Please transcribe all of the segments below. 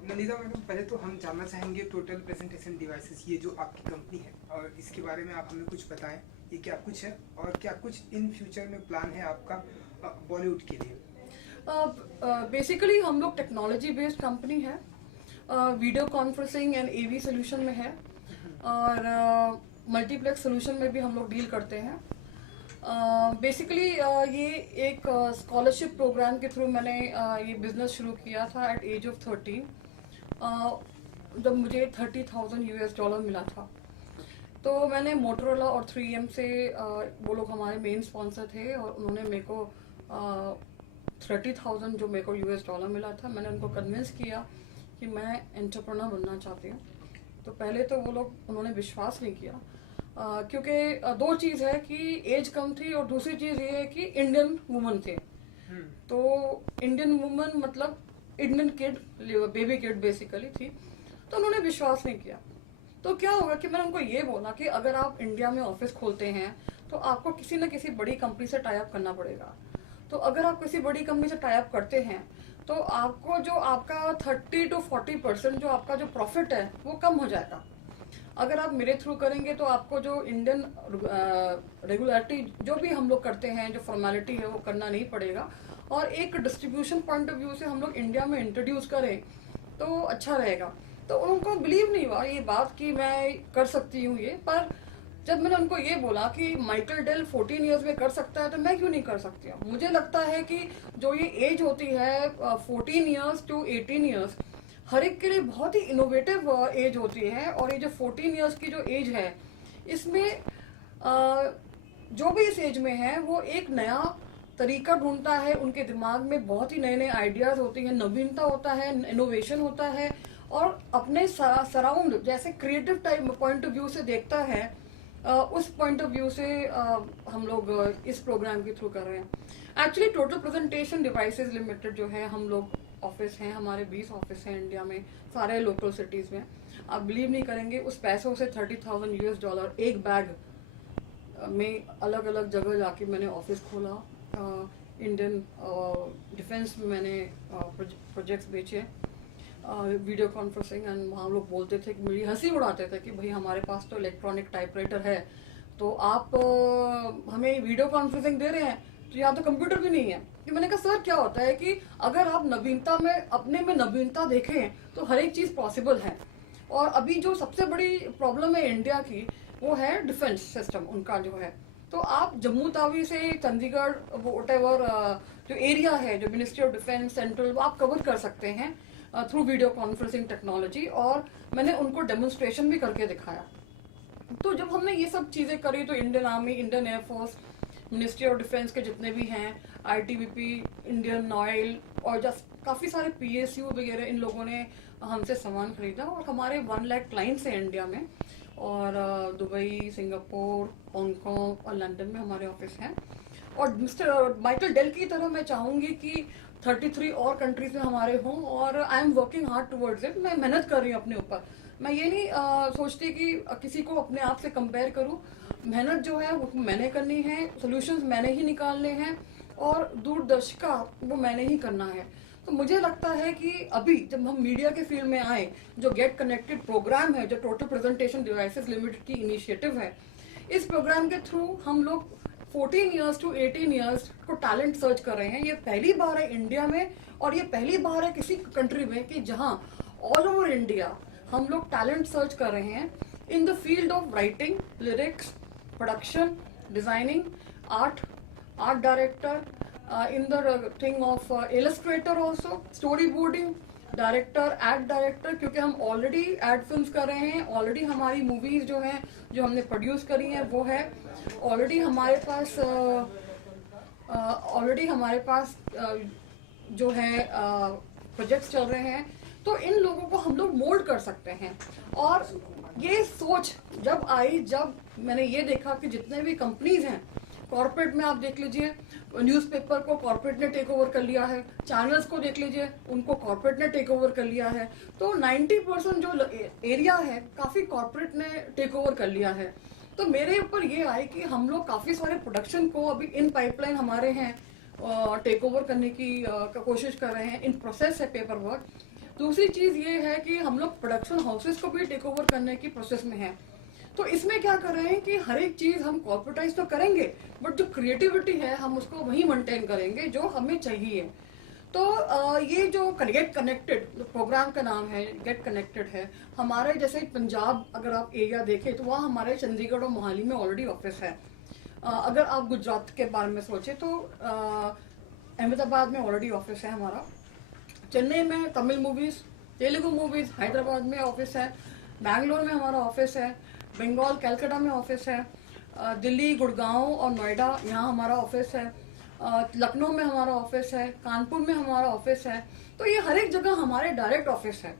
Nandita madam, पहले तो हम जानना चाहेंगे टोटल प्रेजेंटेशन डिवाइसेस, ये जो आपकी कंपनी है और इसके बारे में आप हमें कुछ बताएं, ये क्या कुछ है और क्या कुछ इन फ्यूचर में प्लान है आपका बॉलीवुड के लिए? बेसिकली हम लोग टेक्नोलॉजी बेस्ड कंपनी है, video conferencing and AV solution में है और मल्टीप्लेक्स सोल्यूशन में भी हम लोग डील करते हैं। बेसिकली ये एक स्कॉलरशिप प्रोग्राम के थ्रू मैंने ये बिजनेस शुरू किया था एट एज ऑफ 13, जब मुझे $30,000 मिला था। तो मैंने मोटोरोला और 3M से, वो लोग हमारे मेन स्पॉन्सर थे और उन्होंने मेरे को 30,000 जो मेरे को $US मिला था, मैंने उनको कन्विंस किया कि मैं एंटरप्रेन्योर बनना चाहती हूँ। तो पहले तो वो लोग, उन्होंने विश्वास नहीं किया क्योंकि दो चीज़ है कि एज कम थी और दूसरी चीज़ ये है कि इंडियन वुमन थे। तो इंडियन वुमन मतलब Indian kid, baby kid basically थी, तो उन्होंने विश्वास नहीं किया। तो क्या होगा कि मैंने उनको ये बोला कि अगर आप इंडिया में ऑफिस खोलते हैं तो आपको किसी न किसी बड़ी कंपनी से टाई अप करना पड़ेगा। तो अगर आप किसी बड़ी कंपनी से टाई अप करते हैं तो आपको जो आपका 30 to 40% जो आपका जो प्रॉफिट है वो कम हो जाएगा। अगर आप मेरे थ्रू करेंगे तो आपको जो इंडियन रेगुलरिटी जो भी हम लोग करते हैं, जो फॉर्मेलिटी है, वो करना नहीं पड़ेगा। और एक डिस्ट्रीब्यूशन पॉइंट ऑफ व्यू से हम लोग इंडिया में इंट्रोड्यूस करें तो अच्छा रहेगा। तो उनको बिलीव नहीं हुआ ये बात कि मैं कर सकती हूँ ये। पर जब मैंने उनको ये बोला कि माइकल डेल 14 इयर्स में कर सकता है तो मैं क्यों नहीं कर सकती हूँ। मुझे लगता है कि जो ये एज होती है 14 इयर्स टू 18 इयर्स, हर एक के लिए बहुत ही इनोवेटिव एज होती है। और ये जो 14 इयर्स की जो एज है, इसमें जो भी इस एज में है वो एक नया तरीका ढूंढता है, उनके दिमाग में बहुत ही नए नए आइडियाज होती हैं, नवीनता होता है, इनोवेशन होता है और अपने सराउंड जैसे creative type point of view से देखता है। उस पॉइंट ऑफ व्यू से हम लोग इस प्रोग्राम के थ्रू कर रहे हैं। Actually total presentation devices limited जो है, हम लोग ऑफिस हैं, हमारे 20 ऑफिस हैं इंडिया में, सारे लोकल सिटीज में। आप बिलीव नहीं करेंगे, उस पैसों से $30,000 एक बैग में अलग अलग जगह जाके मैंने ऑफिस खोला। इंडियन डिफेंस में मैंने प्रोजेक्ट्स बेचे, वीडियो कॉन्फ्रेंसिंग। एंड वहाँ लोग बोलते थे कि मेरी हंसी उड़ाते थे कि भाई हमारे पास तो इलेक्ट्रॉनिक टाइपराइटर है, तो आप हमें वीडियो कॉन्फ्रेंसिंग दे रहे हैं, तो यहाँ तो कंप्यूटर भी नहीं है। कि मैंने कहा सर क्या होता है कि अगर आप नवीनता में, अपने में नवीनता देखें तो हर एक चीज़ पॉसिबल है। और अभी जो सबसे बड़ी प्रॉब्लम है इंडिया की, वो है डिफेंस सिस्टम उनका जो है। तो आप जम्मू तावी से चंडीगढ़, वोटेवर जो एरिया है, जो मिनिस्ट्री ऑफ डिफेंस सेंट्रल, वो आप कवर कर सकते हैं थ्रू वीडियो कॉन्फ्रेंसिंग टेक्नोलॉजी। और मैंने उनको डेमोन्स्ट्रेशन भी करके दिखाया। तो जब हमने ये सब चीज़ें करी तो Indian army, Indian air force, ministry of defence के जितने भी हैं, ITBP, इंडियन ऑयल और जस्ट काफ़ी सारे PSU वगैरह, इन लोगों ने हमसे सामान खरीदा। और हमारे 1 लाख क्लाइंट्स हैं इंडिया में, और दुबई, सिंगापुर, हांगकॉन्ग और लंदन में हमारे ऑफिस हैं। और मिस्टर माइकल डेल की तरह मैं चाहूँगी कि 33 और कंट्रीज में हमारे हों, और I am working hard towards it. मैं मेहनत कर रही हूँ अपने ऊपर। मैं ये नहीं सोचती कि किसी को अपने आप से कंपेयर करूँ। मेहनत जो है वो मैंने करनी है, सोल्यूशंस मैंने ही निकालने हैं और दूरदर्शिता वो मैंने ही करना है। तो मुझे लगता है कि अभी जब हम मीडिया के फील्ड में आए, जो गेट कनेक्टेड प्रोग्राम है, जो टोटल प्रेजेंटेशन डिवाइसेस लिमिटेड की इनिशिएटिव है, इस प्रोग्राम के थ्रू हम लोग 14 इयर्स टू 18 इयर्स को टैलेंट सर्च कर रहे हैं। ये पहली बार है इंडिया में, और ये पहली बार है किसी कंट्री में कि जहां ऑल ओवर इंडिया हम लोग टैलेंट सर्च कर रहे हैं in the field of writing, lyrics, production, designing, art director, in the thing of illustrator also, story boarding director, ad director, क्योंकि हम ऑलरेडी एड फिल्म्स कर रहे हैं। ऑलरेडी हमारी मूवीज जो हैं, जो हमने प्रोड्यूस करी हैं, वो है ऑलरेडी हमारे पास जो है प्रोजेक्ट्स चल रहे हैं। तो इन लोगों को हम लोग मोल्ड कर सकते हैं। और ये सोच जब आई, जब मैंने ये देखा कि जितने भी कंपनीज हैं कॉर्पोरेट में, आप देख लीजिए न्यूज़पेपर को कॉर्पोरेट ने टेक ओवर कर लिया है, चैनल्स को देख लीजिए उनको कॉर्पोरेट ने टेक ओवर कर लिया है। तो 90% जो एरिया है काफी कॉर्पोरेट ने टेक ओवर कर लिया है। तो मेरे ऊपर ये आए कि हम लोग काफी सारे प्रोडक्शन को अभी इन पाइपलाइन हमारे हैं टेक ओवर करने की कोशिश कर रहे हैं, इन प्रोसेस है पेपर वर्क। दूसरी चीज ये है कि हम लोग प्रोडक्शन हाउसेस को भी टेक ओवर करने की प्रोसेस में हैं। तो इसमें क्या कर रहे हैं कि हर एक चीज हम कॉर्पोरेटाइज तो करेंगे, बट जो क्रिएटिविटी है हम उसको वही मेंटेन करेंगे जो हमें चाहिए। तो ये जो गेट कनेक्टेड प्रोग्राम का नाम है, गेट कनेक्टेड है। हमारे जैसे पंजाब अगर आप एरिया देखें तो वहाँ हमारे चंडीगढ़ और मोहाली में ऑलरेडी ऑफिस है। अगर आप गुजरात के बारे में सोचे तो अहमदाबाद में ऑलरेडी ऑफिस है हमारा। चेन्नई में तमिल मूवीज, तेलुगु मूवीज, हैदराबाद में ऑफिस है। बैंगलोर में हमारा ऑफिस है। बंगाल कलकत्ता में ऑफिस है। दिल्ली, गुड़गांव और नोएडा यहाँ हमारा ऑफिस है। लखनऊ में हमारा ऑफिस है। कानपुर में हमारा ऑफिस है। तो ये हर एक जगह हमारे डायरेक्ट ऑफिस है।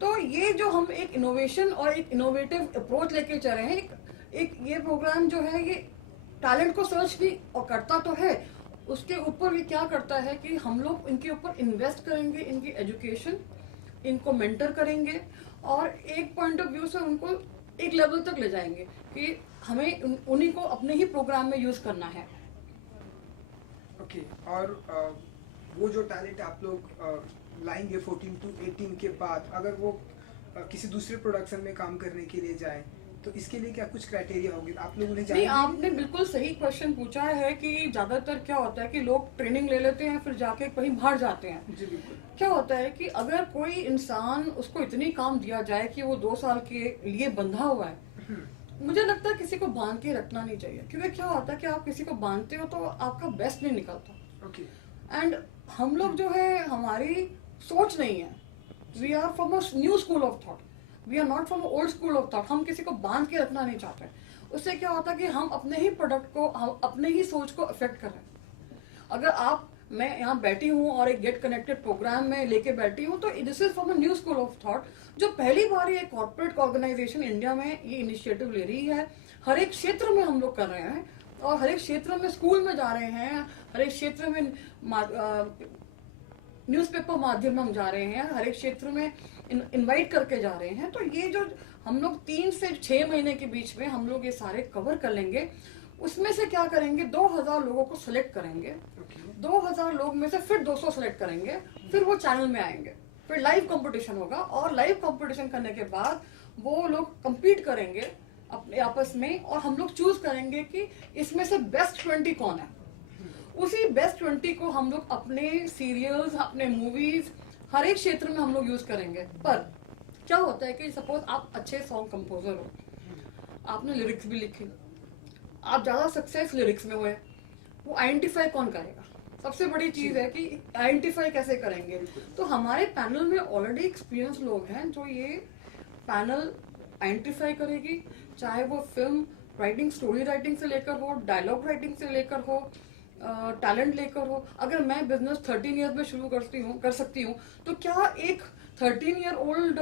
तो ये जो हम एक इनोवेशन और एक इनोवेटिव अप्रोच लेके चल रहे हैं, एक ये प्रोग्राम जो है ये टैलेंट को सर्च भी और करता तो है, उसके ऊपर ये क्या करता है कि हम लोग इनके ऊपर इन्वेस्ट करेंगे, इनकी एजुकेशन, इनको मेंटर करेंगे और एक पॉइंट ऑफ व्यू से उनको एक लेवल तक ले जाएंगे कि हमें उन्हीं को अपने ही प्रोग्राम में यूज करना है। ओके और वो जो टैलेंट आप लोग लाएंगे 14 to 18 के बाद, अगर वो किसी दूसरे प्रोडक्शन में काम करने के लिए जाए तो इसके लिए क्या कुछ क्राइटेरिया होगी? आप लोग उन्हें नहीं, आपने बिल्कुल सही क्वेश्चन पूछा है कि ज्यादातर क्या होता है कि लोग ट्रेनिंग ले लेते हैं फिर जाके कहीं बाहर जाते हैं। जी बिल्कुल। क्या होता है कि अगर कोई इंसान, उसको इतनी काम दिया जाए कि वो 2 साल के लिए बंधा हुआ है, मुझे लगता है किसी को बांध के रखना नहीं चाहिए। क्योंकि क्या होता है कि आप किसी को बांधते हो तो आपका बेस्ट नहीं निकलता। ओके। एंड हम लोग जो है, हमारी सोच नहीं है, we are from a new school of thought, we are not from old school of thought. हम किसी को बांध के रखना नहीं चाहते। उससे क्या होता है कि हम अपने ही प्रोडक्ट को, हम अपने ही सोच को अफेक्ट कर रहे हैं। अगर मैं यहाँ बैठी हूँ और एक गेट कनेक्टेड प्रोग्राम में लेके बैठी हूँ तो this is from a new school of thought, जो पहली बार ये कॉर्पोरेट ऑर्गेनाइजेशन इंडिया में ये इनिशिएटिव ले रही है। हर एक क्षेत्र में हम लोग कर रहे हैं और हर एक क्षेत्र में स्कूल में जा रहे हैं, हर एक क्षेत्र में न्यूज़पेपर माध्यम में हम जा रहे हैं, हर एक क्षेत्र में इनवाइट करके जा रहे हैं। तो ये जो हम लोग 3 से 6 महीने के बीच में हम लोग ये सारे कवर कर लेंगे। उसमें से क्या करेंगे, 2000 लोगों को सिलेक्ट करेंगे। 2000 लोग में से फिर 200 सिलेक्ट करेंगे, फिर वो चैनल में आएंगे, फिर लाइव कंपटीशन होगा और लाइव कंपटीशन करने के बाद वो लोग compete करेंगे अपने आपस में और हम लोग चूज करेंगे कि इसमें से बेस्ट 20 कौन है। उसी बेस्ट 20 को हम लोग अपने सीरियल्स, अपने मूवीज, हर एक क्षेत्र में हम लोग यूज करेंगे। पर क्या होता है कि सपोज आप अच्छे सॉन्ग कंपोजर हो, आपने लिरिक्स भी लिखे, आप ज्यादा सक्सेस लिरिक्स में हुए, वो आइडेंटिफाई कौन करेगा? सबसे बड़ी चीज है कि आइडेंटिफाई कैसे करेंगे। तो हमारे पैनल में ऑलरेडी एक्सपीरियंस लोग हैं जो ये पैनल आइडेंटिफाई करेगी, चाहे वो फिल्म राइटिंग, स्टोरी राइटिंग से लेकर हो, डायलॉग राइटिंग से लेकर हो, टैलेंट लेकर हो। अगर मैं बिजनेस 13 ईयर में शुरू कर सकती हूँ तो क्या एक 13 ईयर ओल्ड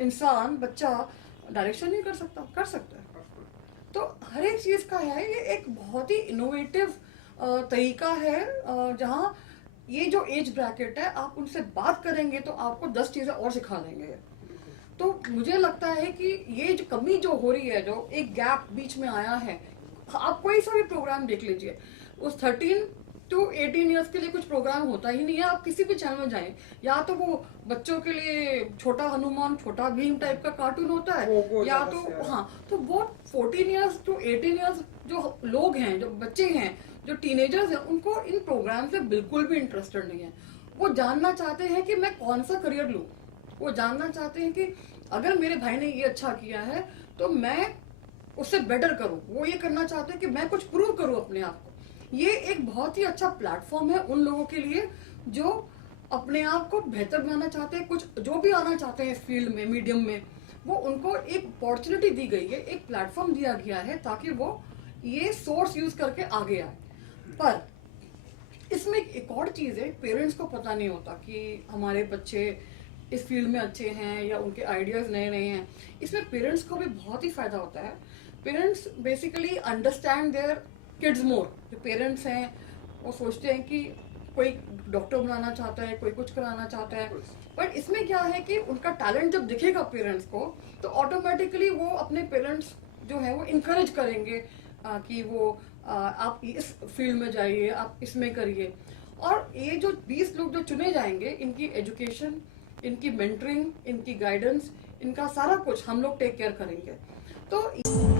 इंसान, बच्चा डायरेक्शन नहीं कर सकता? कर सकता है। तो हर एक चीज का है, ये एक बहुत ही इनोवेटिव तरीका है जहाँ ये जो एज ब्रैकेट है, आप उनसे बात करेंगे तो आपको 10 चीजें और सिखा देंगे। तो मुझे लगता है कि ये जो कमी जो हो रही है, जो एक गैप बीच में आया है, आप कोई सा भी प्रोग्राम देख लीजिए, उस 13 to 18 ईयर्स के लिए कुछ प्रोग्राम होता ही नहीं है। आप किसी भी चैनल में जाएं, या तो वो बच्चों के लिए छोटा हनुमान, छोटा भीम टाइप का कार्टून होता है, या तो तो वो 14 ईयर्स to 18 ईयर्स जो लोग हैं, जो बच्चे हैं, जो टीनेजर्स हैं, उनको इन प्रोग्राम से बिल्कुल भी इंटरेस्टेड नहीं है। वो जानना चाहते हैं कि मैं कौन सा करियर लूं। वो जानना चाहते हैं कि अगर मेरे भाई ने ये अच्छा किया है तो मैं उससे बेटर करूं। वो ये करना चाहते हैं कि मैं कुछ प्रूव करूं अपने आप को। ये एक बहुत ही अच्छा प्लेटफॉर्म है उन लोगों के लिए जो अपने आप को बेहतर बनाना चाहते हैं, कुछ जो भी आना चाहते हैं इस फील्ड में, मीडियम में, वो उनको एक अपॉर्चुनिटी दी गई है, एक प्लेटफॉर्म दिया गया है ताकि वो ये सोर्स यूज करके आगे आए। पर इसमें एक और चीज है, पेरेंट्स को पता नहीं होता कि हमारे बच्चे इस फील्ड में अच्छे हैं या उनके आइडियाज नए नए हैं। इसमें पेरेंट्स को भी बहुत ही फायदा होता है। Parents basically understand their kids more. जो पेरेंट्स हैं वो सोचते हैं कि कोई डॉक्टर बनाना चाहता है, कोई कुछ कराना चाहता है, बट इसमें क्या है कि उनका टैलेंट जब दिखेगा पेरेंट्स को तो ऑटोमेटिकली वो अपने पेरेंट्स जो है वो इनकरेज करेंगे कि वो आप इस फील्ड में जाइए, आप इसमें करिए। और ये जो 20 लोग जो चुने जाएंगे, इनकी एजुकेशन, इनकी मेंटरिंग, इनकी गाइडेंस, इनका सारा कुछ हम लोग टेक केयर करेंगे। तो